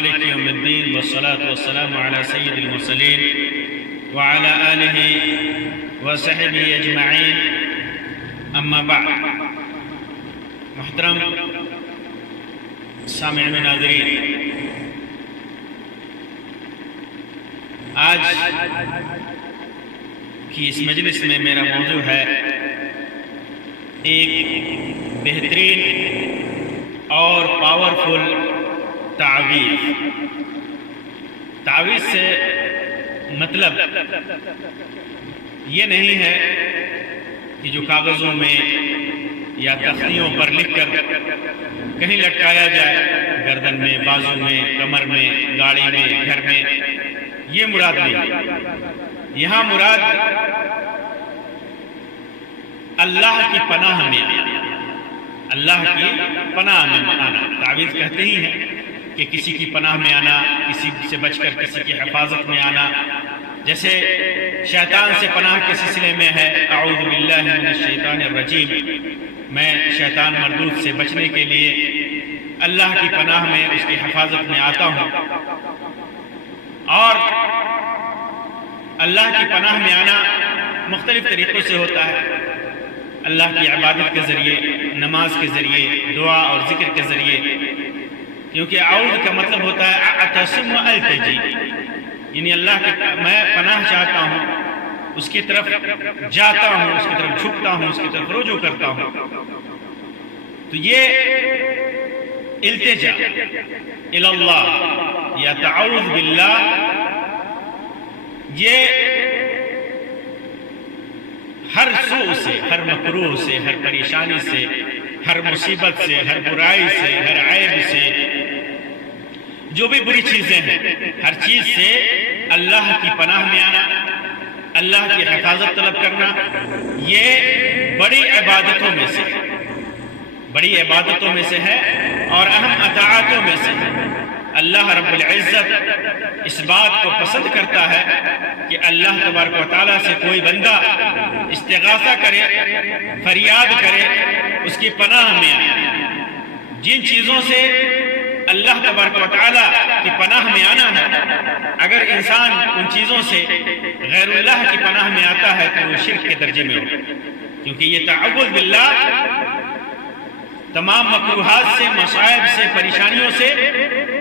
مالك يوم الدين، والصلاة والسلام على سيد المرسلين وعلى آله وصحبه أجمعين، أما بعد. محترم سامعین و ناظرین، آج کی اس مجلس میں میرا موضوع ہے ایک بہترین اور پاورفل تعویذ. تعویذ سے مطلب یہ نہیں ہے کہ جو کاغذوں میں یا تختیوں پر لکھ کر کہیں لٹکایا جائے، گردن میں، بازو میں، کمر میں، گاڑی میں، گھر میں، یہ مراد نہیں. یہاں مراد اللہ کی پناہ میں آنا، اللہ کی پناہ میں آنا. تعویذ کہتے ہی ہیں کہ کسی کی پناہ میں آنا، کسی سے بچ کر کسی کی حفاظت میں آنا. جیسے شیطان سے پناہ کے سلسلے میں ہے اعوذ باللہ من الشیطان الرجیم، میں شیطان مردود سے بچنے کے لیے اللہ کی پناہ میں، اس کی حفاظت میں آتا ہوں. اور اللہ کی پناہ میں آنا مختلف طریقوں سے ہوتا ہے. اللہ کی عبادت کے ذریعے، نماز کے ذریعے، دعا اور ذکر کے ذریعے. کیونکہ اعوذ کا مطلب ہوتا ہے اعتصم و التجی، یعنی اللہ کی میں پناہ چاہتا ہوں، اس کی طرف جاتا ہوں، اس کی طرف جھکتا ہوں، اس کی طرف رجوع کرتا ہوں. تو یہ التجا اللہ یا تعوذ باللہ، یہ ہر سوء سے، ہر مکروہ سے، ہر پریشانی سے، ہر مصیبت سے، ہر برائی سے، ہر عیب سے، جو بھی بری چیزیں ہیں، ہر چیز سے اللہ کی پناہ میں آنا، اللہ کی حفاظت طلب کرنا، یہ بڑی عبادتوں میں سے، بڑی عبادتوں میں سے ہے اور اہم اطاعتوں میں سے ہے. اللہ رب العزت اس بات کو پسند کرتا ہے کہ اللہ تبارک و تعالیٰ سے کوئی بندہ استغاثہ کرے، فریاد کرے، اس کی پناہ میں آئے. جن چیزوں سے اللہ تبارک و تعالیٰ کی پناہ میں آنا ہے، اگر انسان ان چیزوں سے غیر اللہ کی پناہ میں آتا ہے تو وہ شرک کے درجے میں ہوگا. کیونکہ یہ تعوذ باللہ تمام مکروہات سے، مصائب سے، پریشانیوں سے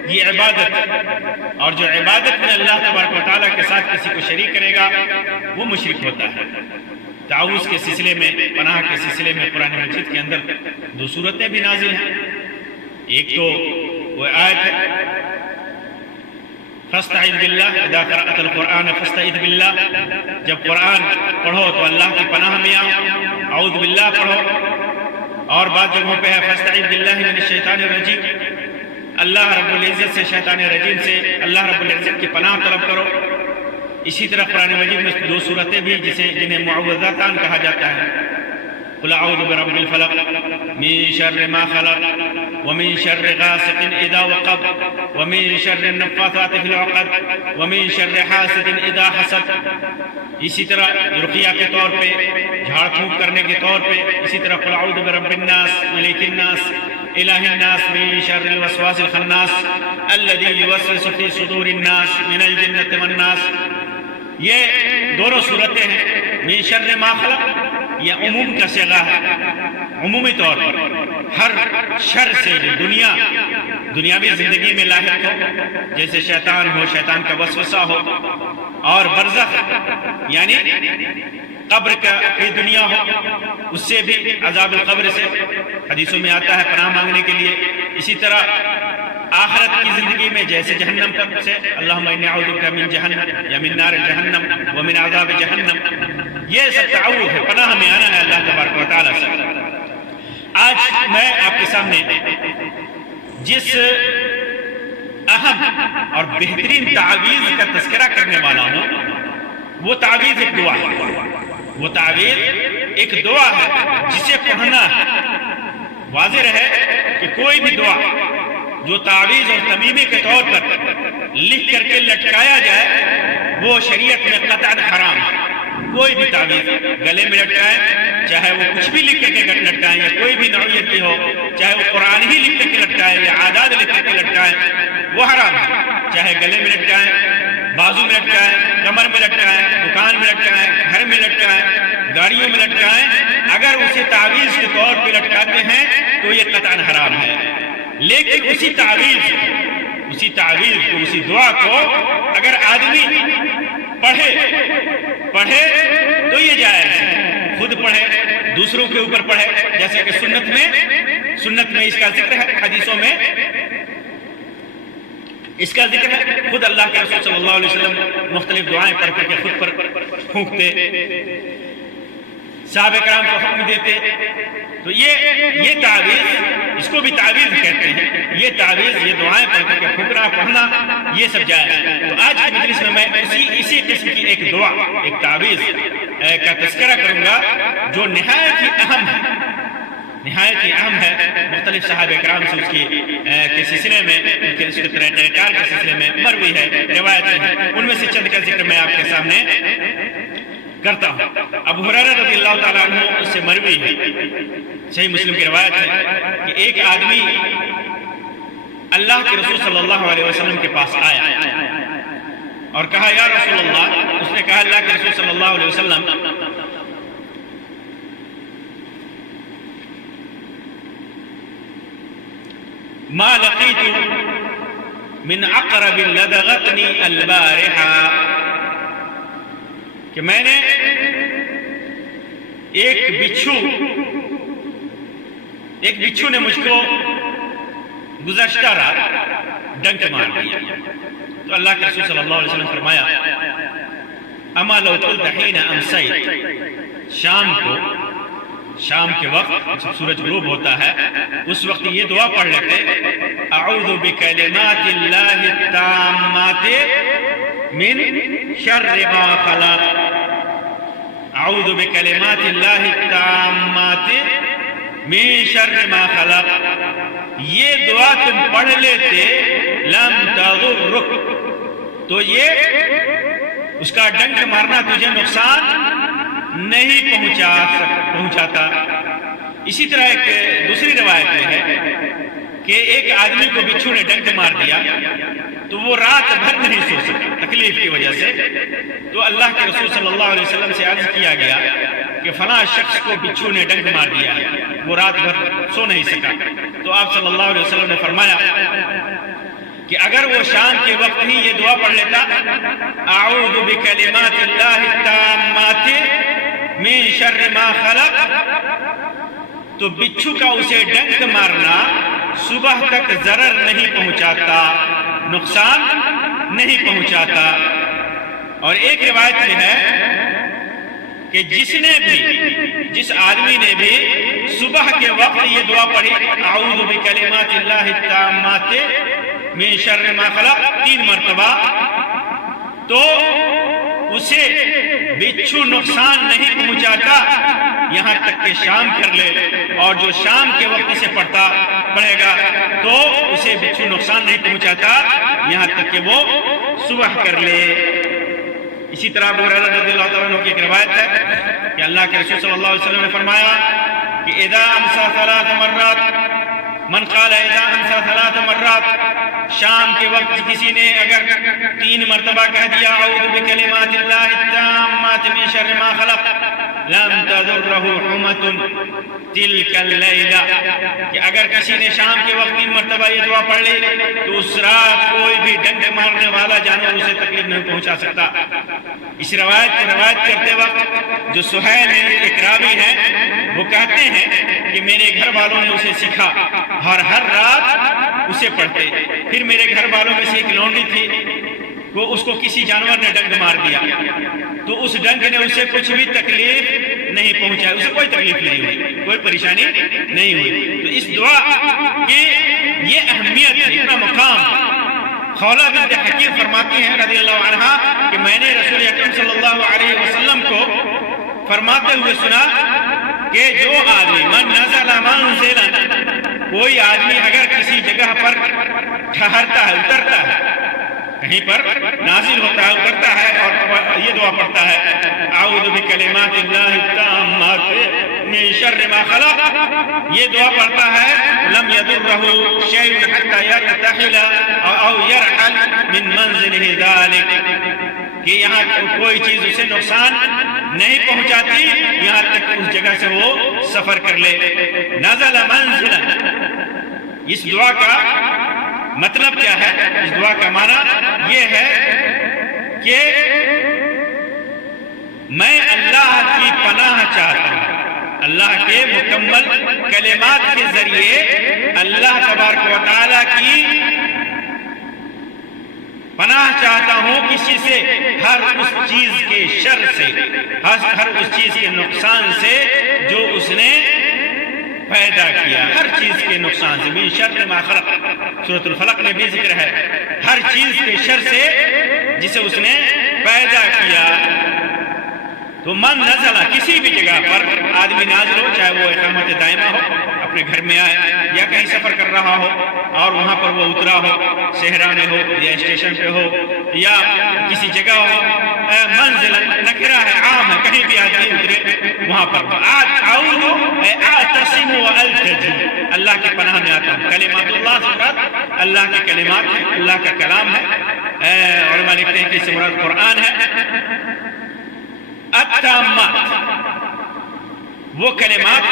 یہ عبادت ہے. اور جو عبادت میں اللہ تبارک و تعالیٰ کے ساتھ کسی کو شریک کرے گا وہ مشرک ہوتا ہے. تعوذ کے سلسلے میں، پناہ کے سلسلے میں قرآن مجید کے اندر 2 صورتیں بھی نازل ہیں. ایک تو وہ آیت ہے فاستعذ باللہ اذا قرأت القرآن فاستعذ باللہ، جب قرآن پڑھو تو اللہ کی پناہ میں آؤ، اعوذ باللہ پڑھو. اور بعض جگہوں پہ ہے فاستعذ باللہ من الشیطان الرجیم، اللہ رب العزت سے، شیطان رجیم سے اللہ رب العزت کی پناہ طلب کرو. اسی طرح قرآن مجید میں 2 صورتیں بھی جنہیں معوذتان کہا جاتا ہے. قل اعوذ برب الفلق من شر ما خلق ومن شر غاسق اذا وقب ومن شر النفاثات في العقد ومن شر حاسد اذا حسد. اسی طرح رقیہ کے طور پہ، جھاڑ پھونک کرنے کے طور پہ، اسی طرح قل اعوذ برب الناس ملک الناس الہ الناس من شر الوسواس الخناس الذي يوسوس في صدور الناس من الجنة والناس. یہ دونوں صورتیں ہیں. من شر ما خلق یہ عموم کا صیغہ ہے، عمومی طور پر ہر شر سے جو دنیاوی زندگی میں لاحق ہو، جیسے شیطان ہو، شیطان کا وسوسہ ہو، اور برزخ یعنی قبر کی دنیا ہو، اس سے بھی، عذاب القبر سے حدیثوں میں آتا ہے پناہ مانگنے کے لیے. اسی طرح آخرت کی زندگی میں جیسے جہنم سے اللہم انی اعوذ بک من جہنم یا من نار جہنم ومن عذاب جہنم، یہ سب تعوذ ہے، پناہ میں آنا ہے اللہ تبارک و تعالیٰ سے. آج میں آپ کے سامنے جس اہم اور بہترین تعویذ کا تذکرہ کرنے والا ہوں، وہ تعویذ ایک دعا ہے. وہ تعویذ ایک دعا ہے جسے پڑھنا ہے. واضح رہے کہ کوئی بھی دعا جو تعویذ اور تمیمے کے طور پر لکھ کر کے لٹکایا جائے وہ شریعت میں قطعاً حرام ہے. کوئی بھی تعویذ گلے میں لٹکائے، چاہے وہ کچھ بھی لکھ کے لٹکائیں یا کوئی بھی نوعیت کی ہو، چاہے وہ قرآن ہی لکھ کے لٹکائیں یا عادات لکھ کے لٹکائیں، وہ حرام ہے۔ چاہے گلے میں لٹکائیں، بازو میں لٹکائیں، کمر میں لٹکائیں، دکان میں لٹکائیں، گھر میں لٹکائیں، گاڑیوں میں لٹکائیں، اگر اسے تعویذ کے طور پہ لٹکاتے ہیں تو یہ قطعاً حرام ہے۔ لیکن اسی تعویذ کو، اسی دعا کو اگر آدمی پڑھے تو یہ جائز ہے، خود پڑھے، دوسروں کے اوپر پڑھے، جیسے کہ سنت میں اس کا ذکر ہے، حدیثوں میں اس کا ذکر ہے، خود اللہ کے رسول صلی اللہ علیہ وسلم مختلف دعائیں پڑھ کر کے خود پر پھونکتے، صحابہ کرام کو حکم دیتے۔ تو یہ تعویذ، اس کو بھی تعویذ کہتے ہیں، یہ تعویذ، یہ دعائیں پڑھ کر کے پھونکنا، پڑھنا، یہ سب جائز ہے۔ تو آج کی مجلس میں اسی قسم کی ایک دعا، ایک تعویذ کا تذکرہ کروں گا جو نہایت ہی اہم ہے، مختلف صحابہ کرام سے اس کے سلسلے میں، اس کے طریقار کے سلسلے میں مروی ہے، روایتیں ہیں، ان میں سے چند کا ذکر میں آپ کے سامنے کرتا ہوں۔ ابو ہریرہ رضی اللہ تعالیٰ عنہ اس سے مروی ہے، صحیح مسلم کی روایت ہے کہ ایک آدمی اللہ کے رسول صلی اللہ علیہ وسلم کے پاس آیا اور کہا یا رسول اللہ، اس نے کہا اللہ کے رسول صلی اللہ علیہ وسلم، ما لقيت من عقرب لدغتني البارحة، کہ میں نے ایک بچھو نے مجھ کو گزشتہ رات ڈنک مار دیا۔ تو اللہ کے رسول صلی اللہ علیہ وسلم فرمایا اما لو قلت حين امسيت، شام کے وقت جب سورج غروب ہوتا ہے اس وقت یہ دعا پڑھ لیتے، اعوذ بکلمات اللہ التامات من شر ما خلق، اعوذ بکلمات اللہ التامات من شر ما خلق، یہ دعا تم پڑھ لیتے لم تضرک، تو یہ اس کا ڈنک مارنا تجھے نقصان نہیں پہنچاتا۔ اسی طرح ایک دوسری روایت میں ہے کہ ایک آدمی کو بچھو نے ڈنک مار دیا تو وہ رات بھر نہیں سو سکا تکلیف کی وجہ سے، تو اللہ کے رسول صلی اللہ علیہ وسلم سے عرض کیا گیا کہ فلاں شخص کو بچھو نے ڈنک مار دیا، وہ رات بھر سو نہیں سکا۔ تو آپ صلی اللہ علیہ وسلم نے فرمایا کہ اگر وہ شام کے وقت ہی یہ دعا پڑھ لیتا، اعوذ بکلمات اللہ التامات من شر ما خلق، تو بچھو کا اسے ڈنک مارنا صبح تک ضرر نہیں پہنچاتا، نقصان نہیں پہنچاتا۔ اور ایک روایت میں ہے کہ جس آدمی نے بھی صبح کے وقت یہ دعا پڑھی، اعوذ بکلمات اللہ التامات من شر ما خلق 3 مرتبہ، تو اسے بچھو نقصان نہیں پہنچاتا یہاں تک کہ شام کر لے، اور جو شام کے وقت اسے پڑھے گا تو اسے بچھو نقصان نہیں پہنچاتا یہاں تک کہ وہ صبح کر لے۔ اسی طرح ابو ہریرہ رضی اللہ تعالیٰ عنہ کی ایک روایت ہے کہ اللہ کے رسول صلی اللہ علیہ وسلم نے فرمایا کہ اذا امسى 3 مرات، من قال اذا امسى 3 مرات، شام کے وقت کسی نے اگر 3 مرتبہ کہہ دیا اعوذ بکلمات اللہ التامات من شر ما خلق لم تضرہ حمۃ تلک اللیلہ، کہ اگر کسی نے شام کے وقت 3 مرتبہ یہ دعا پڑھ لی تو اس رات کوئی بھی ڈنک مارنے والا جانور اسے تکلیف نہیں پہنچا سکتا۔ اس روایت کو روایت کرتے وقت جو سہیل ایک راوی ہیں وہ کہتے ہیں کہ میرے گھر والوں نے اسے سیکھا اور ہر رات اسے پڑھتے، پھر میرے گھر والوں میں سے ایک لونڈی تھی، وہ اس کو کسی جانور نے ڈنک مار دیا تو اس ڈنک نے اسے کچھ بھی تکلیف نہیں پہنچایا، اسے کوئی تکلیف نہیں ہوئی، کوئی پریشانی نہیں ہوئی۔ تو اس دعا کی یہ اہمیت ہے، اتنا مقام۔ خولہ بنت حکیم فرماتی ہیں رضی اللہ عنہا کہ میں نے رسول اکرم صلی اللہ علیہ وسلم کو فرماتے ہوئے سنا کہ جو آدمی من نزل منزلا، کوئی آدمی اگر کسی جگہ پر ٹھہرتا ہے، اترتا ہے، کہیں پر نازل ہوتا ہے، اترتا ہے اور یہ دعا پڑھتا ہے اعوذ بکلمات اللہ التامات شر ما خلق، یہ دعا پڑھتا ہے لم يضره شيء حتى يرتحل او يرحل من منزله ذلك، کہ یہاں کوئی چیز اسے نقصان نہیں پہنچاتی یہاں تک اس جگہ سے وہ سفر کر لے۔ نزل منزلا، اس دعا کا مطلب کیا ہے؟ اس دعا کا معنی یہ ہے کہ میں اللہ کی پناہ چاہتا ہوں، اللہ کے مکمل کلمات کے ذریعے اللہ تبارک و تعالیٰ کی پناہ چاہتا ہوں کسی سے، ہر اس چیز کے شر سے، ہر اس چیز کے نقصان سے جو اس نے پیدا کیا، ہر چیز کے نقصان سے۔ من شر ما خلق، سورۃ الفلق میں بھی ذکر ہے، ہر چیز کے شر سے جسے اس نے پیدا کیا۔ تو من نزلہ، کسی بھی جگہ پر آدمی نازل ہو، چاہے وہ اقامت دائمہ ہو، اپنے گھر میں آئے یا کہیں سفر کر رہا ہو اور وہاں پر وہ اترا ہو، صحرا میں ہو یا اسٹیشن پہ ہو یا کسی جگہ ہو، منزل نکرہ ہے، عام ہے، کہیں بھی آدمی اترے وہاں پر اعوذ اعتصم والتجی، اللہ کی پناہ میں آتا ہوں۔ کلمات اللہ سے مراد اللہ کے کلمات ہیں، اللہ کا کلام ہے۔ علماء لکھتے ہیں کہ اس سے مراد قرآن ہے۔ التامات، وہ کلمات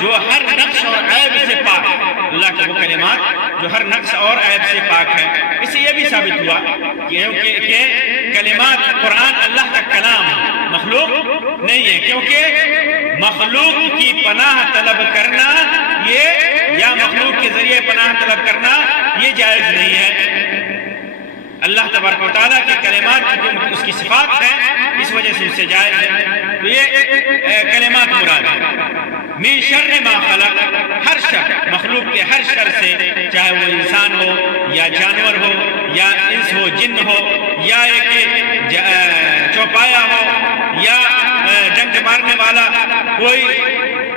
جو ہر نقص اور عیب سے پاک ہے، اللہ کے وہ کلمات جو ہر نقص اور عیب سے پاک ہے۔ اس سے یہ بھی ثابت ہوا کہ کلمات قرآن اللہ کا کلام ہے، مخلوق نہیں ہے، کیونکہ مخلوق کی پناہ طلب کرنا یہ، یا مخلوق کے ذریعے پناہ طلب کرنا یہ جائز نہیں ہے۔ اللہ تبارک و تعالیٰ کے کلمات جو اس کی صفات ہیں اس وجہ سے اس سے جائز ہے، تو یہ کلمات مراد ہے۔ من شر ما خلق، ہر شر، مخلوق کے ہر شر سے، چاہے وہ انسان ہو یا جانور ہو یا انس ہو، جن ہو یا ایک چوپایا ہو یا ڈنک مارنے والا کوئی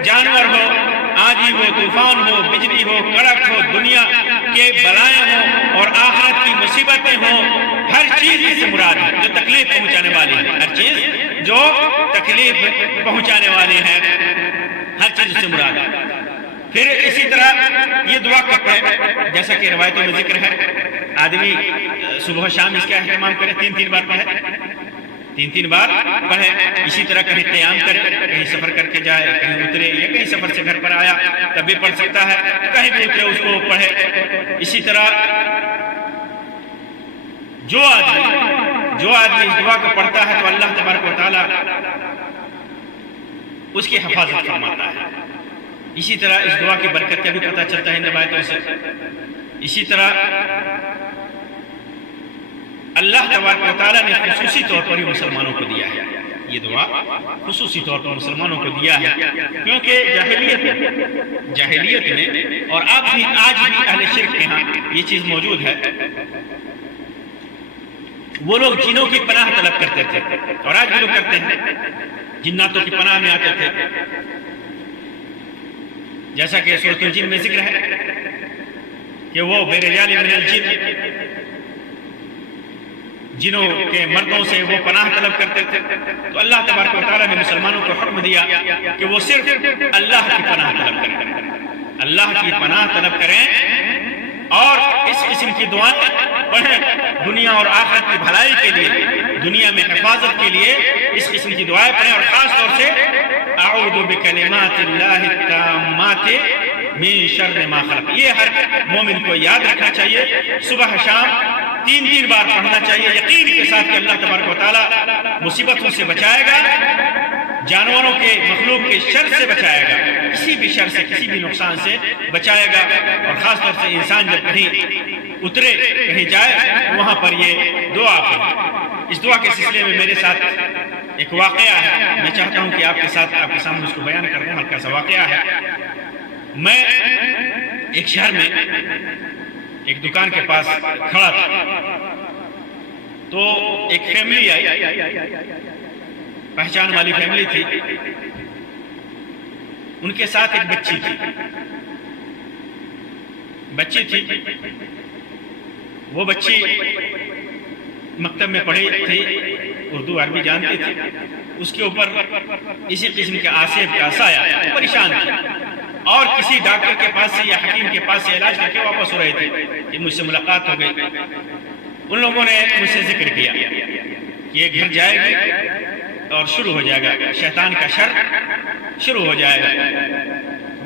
جانور ہو، آندھی ہو، طوفان ہو، بجلی ہو، کڑک ہو، دنیا کے بلائیں ہوں اور آخرت کی مصیبتیں ہوں، ہر چیز اس سے مراد ہے جو تکلیف پہنچانے والی ہے، ہر چیز جو تکلیف پہنچانے والی ہے، ہر چیز اس سے مراد ہے۔ پھر اسی طرح یہ دعا کب پڑھے؟ جیسا کہ روایتوں میں ذکر ہے، آدمی صبح و شام اس کا اہتمام کرے، 3 بار پڑھے، 3 بار پڑھے۔ اسی طرح کہیں قیام کرے، کہیں سفر کر کے جائے، کہیں اترے یا کہیں سفر سے گھر پر آیا تب بھی پڑھ سکتا ہے، کہیں بھی اترے اس کو پڑھے۔ اسی طرح جو آدمی اس دعا کو پڑھتا ہے تو اللہ تبارک و تعالیٰ اس کی حفاظت فرماتا ہے۔ اسی طرح اس دعا کی برکت کا بھی پتہ چلتا ہے ان روایتوں سے۔ اسی طرح اللہ تبارک و تعالیٰ نے خصوصی طور پر یہ مسلمانوں کو دیا ہے، یہ دعا خصوصی طور پر مسلمانوں کو دیا ہے، کیونکہ جاہلیت میں اور آج بھی اہل شرک کے ہاں یہ چیز موجود ہے، وہ لوگ جنوں کی پناہ طلب کرتے تھے اور آج بھی لوگ کرتے ہیں، جناتوں کی پناہ میں آتے تھے، جیسا کہ سورۃ الجن میں ذکر ہے کہ وہ برجال من الجن، جنوں کے مردوں سے وہ پناہ طلب کرتے تھے۔ تو اللہ تبارک و تعالیٰ نے مسلمانوں کو حکم دیا کہ وہ صرف اللہ کی پناہ طلب کریں، اللہ کی پناہ طلب کریں اور اس قسم کی دعائیں پڑھیں، دنیا اور آخرت کی بھلائی کے لیے، دنیا میں حفاظت کے لیے اس قسم کی دعائیں پڑھیں، اور خاص طور سے اعوذ بکلمات اللہ التامات من شر ما خلق، یہ ہر مومن کو یاد رکھنا چاہیے، صبح شام 3 بار پڑھنا چاہیے، یقین کے ساتھ کہ اللہ تبارک و تعالیٰ مصیبتوں سے بچائے گا، جانوروں کے مخلوق کے شر سے بچائے گا، کسی بھی شر سے، کسی بھی نقصان سے بچائے گا۔ اور خاص طور سے انسان جب کہیں اترے، کہیں جائے، وہاں پر یہ دعا پڑھے۔ اس دعا کے سلسلے میں میرے ساتھ ایک واقعہ ہے، میں چاہتا ہوں کہ آپ کے سامنے اس کو بیان کر دوں۔ ہلکا سا واقعہ ہے، میں ایک شہر میں ایک دکان کے پاس کھڑا تھا، تو ایک فیملی آئی، پہچان والی فیملی تھی، ان کے ساتھ ایک بچی تھی، وہ بچی مکتب میں پڑھی تھی، اردو عربی جانتی تھی، اس کے اوپر اسی قسم کے آصف کا سایہ پریشان تھے، اور کسی ڈاکٹر کے پاس سے یا حکیم کے پاس سے علاج کر کے واپس ہو رہے تھے کہ مجھ سے ملاقات ہو گئی۔ ان لوگوں نے مجھ سے ذکر کیا کہ یہ گھر جائے گی اور شروع ہو جائے گا، شیطان کا شر شروع ہو جائے گا۔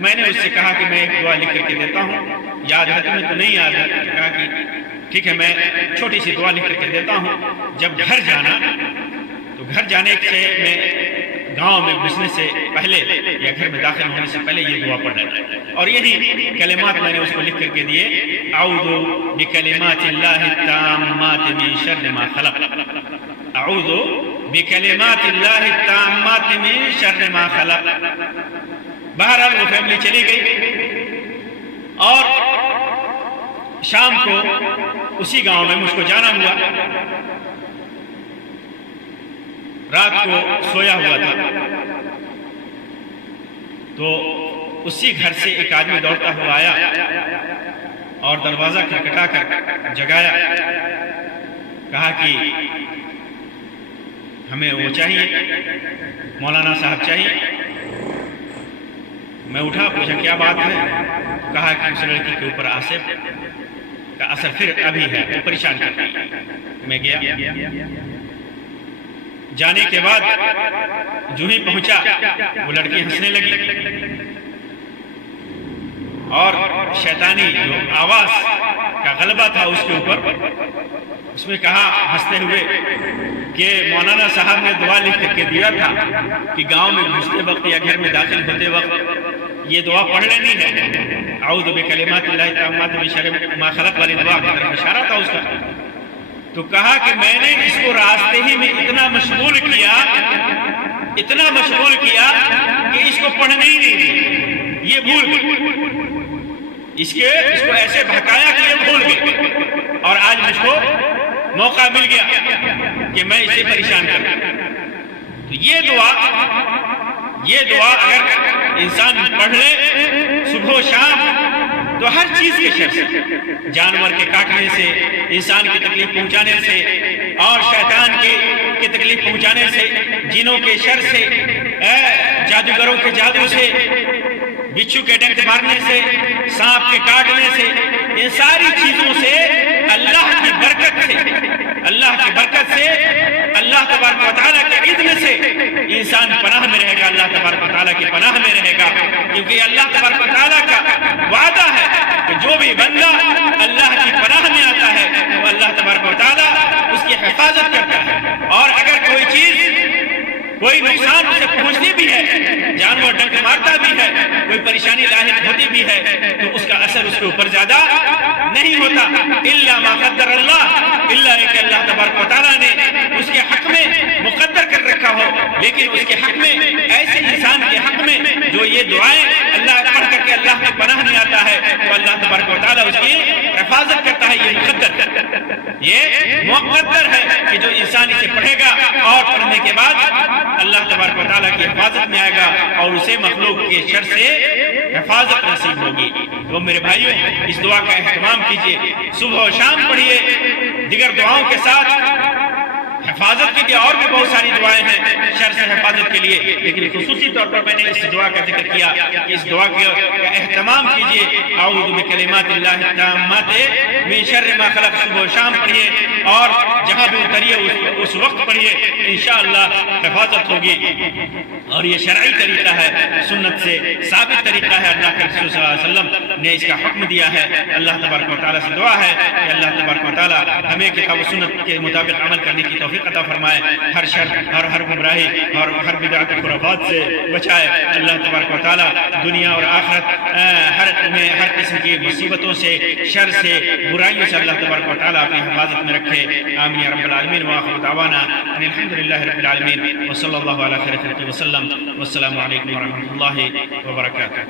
میں نے اس سے کہا کہ میں ایک دعا لکھ کر کے دیتا ہوں، یاد ہے تمہیں تو نہیں یاد ہے؟ کہا کہ ٹھیک ہے، میں چھوٹی سی دعا لکھ کر کے دیتا ہوں، جب گھر جانا تو گھر جانے سے میں گاؤں میں گھسنے سے پہلے یا گھر میں داخل ہونے سے پہلے یہ دعا پڑھنا، اور یہی کلمات میں نے اس کو لکھ کر کے دیے، اعوذ بکلمات اللہ التامات من شر ما خلق، اعوذ بکلمات اللہ التامات من شر ما خلق۔ بہرحال وہ فیملی چلی گئی، اور شام کو اسی گاؤں میں مجھ کو جانا ہوا۔ رات کو سویا ہوا تھا تو اسی گھر سے ایک آدمی دوڑتا ہوا آیا اور دروازہ کھٹکھٹا کر جگایا، کہا کہ ہمیں وہ چاہیے، مولانا صاحب چاہیے۔ میں اٹھا، پوچھا کیا بات ہے؟ کہا کہ اس لڑکی کے اوپر آصف کا اثر پھر ابھی ہے، وہ پریشان کر رہی ہے۔ میں گیا، جانے کے بعد جو ہی پہنچا وہ لڑکی ہنسنے لگی، اور شیطانی جو آواز کا غلبہ تھا اس کے اوپر، اس میں کہا ہنستے ہوئے کہ مولانا صاحب نے دعا لکھ کر کے دیا تھا کہ گاؤں میں گھستے وقت یا گھر میں داخل ہوتے وقت یہ دعا پڑھ لینی ہے، اعوذ بکلمات اللہ التامات من شر ما خلق والی دعا کی طرف اشارہ تھا اس کا۔ تو کہا کہ میں نے اس کو راستے ہی میں اتنا مشغول کیا کہ اس کو پڑھنے ہی نہیں دی، یہ بھول گئی، اس کو ایسے بھکایا کہ یہ بھول گئی، اور آج مجھ کو موقع مل گیا کہ میں اسے پریشان کروں۔ تو یہ دعا اگر انسان پڑھ لے صبح و شام تو ہر چیز کے شر سے، جانور کے کاٹنے سے، انسان کی تکلیف پہنچانے سے، اور شیطان کی تکلیف پہنچانے سے، جنوں کے شر سے، جادوگروں کے جادو سے، بچھو کے ڈنک مارنے سے، سانپ کے کاٹنے سے، ان ساری چیزوں سے اللہ کی برکت سے اللہ تبارک و تعالیٰ کے اذن سے انسان پناہ میں رہے گا، اللہ تبارک و تعالیٰ کی پناہ میں رہے گا، کیونکہ اللہ تبارک و تعالیٰ کا وعدہ ہے کہ جو بھی بندہ اللہ کی پناہ میں آتا ہے تو اللہ تبارک و تعالیٰ اس کی حفاظت کرتا ہے، اور اگر کوئی نقصان اسے پہنچتی بھی ہے، جانور ڈنک مارتا بھی ہے، کوئی پریشانی لاحق ہوتی بھی ہے، تو اس کا اثر اس کے اوپر زیادہ نہیں ہوتا، الا ما قدر اللہ، الا کہ اللہ تبارک و تعالیٰ نے اس کے حق میں مقدر کر رکھا ہو، لیکن اس کے حق میں، ایسے انسان کے حق میں جو یہ دعائیں اللہ پڑھ کر کے اللہ کی پناہ میں آتا ہے تو اللہ تبارک و تعالیٰ اس کی حفاظت کرتا ہے۔ یہ مقدر ہے کہ جو انسان اسے پڑھے گا اور پڑھنے کے بعد اللہ تبارک و تعالیٰ کی حفاظت میں آئے گا اور اسے مخلوق کے شر سے حفاظت نصیب ہوگی۔ تو میرے بھائیوں، اس دعا کا اہتمام کیجئے، صبح و شام پڑھیے، دیگر دعاؤں کے ساتھ حفاظت کے لیے اور بھی بہت ساری دعائیں ہیں شر سے حفاظت کے لیے، لیکن خصوصی طور پر میں نے اس دعا کا ذکر کیا کہ اس دعا کا اہتمام کیجئے، اعوذ بکلمات اللہ التامات من شر ما خلق، صبح و شام پڑھیے، اور جہاں بھی اتریے اس وقت پڑھیے، انشاءاللہ حفاظت ہوگی۔ اور یہ شرعی طریقہ ہے، سنت سے ثابت طریقہ ہے، اللہ کے رسول صلی اللہ علیہ وسلم نے اس کا حکم دیا ہے۔ اللہ تبارک و تعالیٰ سے دعا ہے کہ اللہ تبارک و تعالیٰ ہمیں کتاب و سنت کے مطابق عمل کرنے کی توفیق عطا فرمائے، ہر شر اور ہر گمراہی اور ہر بدعت و خرافات سے بچائے۔ اللہ تبارک و تعالیٰ دنیا اور آخرت ہر قسم کی مصیبتوں سے، شر سے، برائیوں سے اللہ تبارک و تعالیٰ اپنی حفاظت میں رکھے۔ آمین یا رب العالمین، وآخر دعوانا ان الحمدللہ رب العالمین، وصلی اللہ علی خیر خلقہ وسلم، والسلام علیکم ورحمۃ اللہ وبرکاتہ۔